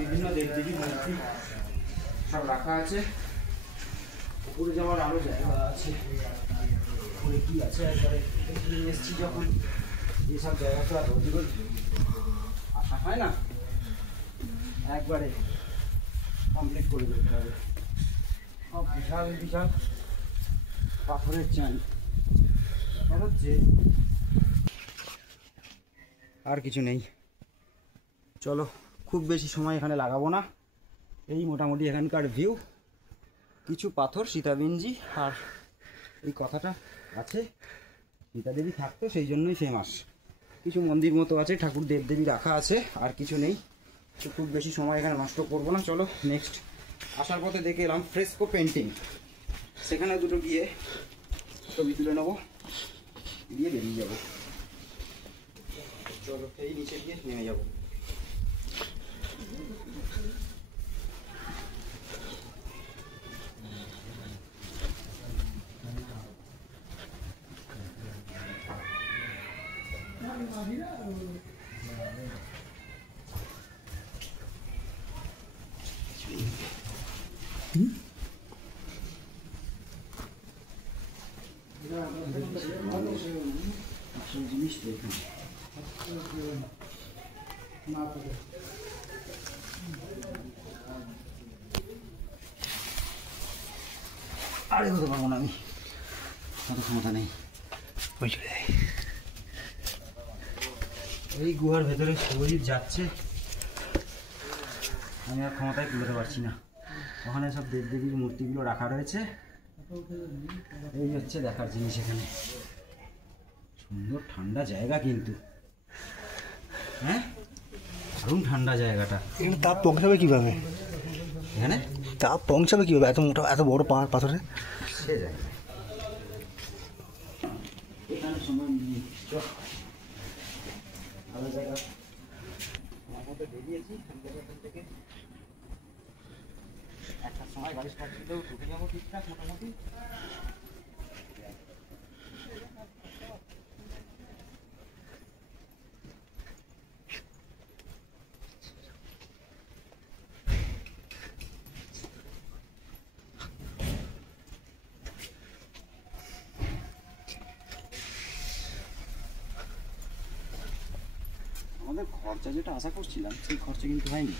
বিভিন্ন দেবদেবী মূর্তি সব রাখা আছে। উপরে যাওয়ার আরো জায়গা আছে। উপরে কি আছে একবারে এসছি যখন এইসব জায়গাটা রোজ রোজ আসা হয় না, একবারে কমপ্লিট করে দিতে হবে। সব বিশাল বিশাল পাথরের চান হচ্ছে, আর কিছু নেই। চলো, খুব বেশি সময় এখানে লাগাবো না। এই মোটামুটি এখানকার ভিউ, কিছু পাথর, সীতাবিঞ্জি, আর এই কথাটা আছে সীতাদেবী থাকতো সেই জন্যই ফেমাস। কিছু মন্দির মতো আছে, ঠাকুর দেবদেবী রাখা আছে, আর কিছু নেই। তো খুব বেশি সময় এখানে নষ্ট করবো না। চলো নেক্সট। আসার পথে দেখে এলাম ফ্রেস্কো পেন্টিং, সেখানে দুটো গিয়ে ছবি তুলে নেবো, দিয়ে বেরিয়ে যাবো। চলো এই নিচে গিয়ে নেমে যাবো। জিনিস দেখুন, আরে হতে পারবো না আমি, কত ক্ষমতা নেই। এই গুহার ভেতরে শিবজিৎ যাচ্ছে, আমি আর ক্ষমতায় তুলতে পারছি না। ওখানে সব দেবদেবীর মূর্তিগুলো রাখা রয়েছে। এই হচ্ছে দেখার জিনিস এখানে। সুন্দর ঠান্ডা জায়গা কিন্তু, হ্যাঁ দারুণ ঠান্ডা জায়গাটা। এখানে তাপ পৌঁছাবে কীভাবে? এখানে তাপ পৌঁছাবে কীভাবে এত মোটা এত বড় পাথরে? সে যায় এখানে সময় নিয়ে ভালো জায়গা। আমার মতো বেরিয়েছি এখান থেকে, একটা সময় গাড়ি স্টার্ট দিলেও ঢুকে যাবো ঠিকঠাক মোটামুটি। আমাদের খরচা যেটা আশা করছিলাম সেই খরচা কিন্তু হয়নি।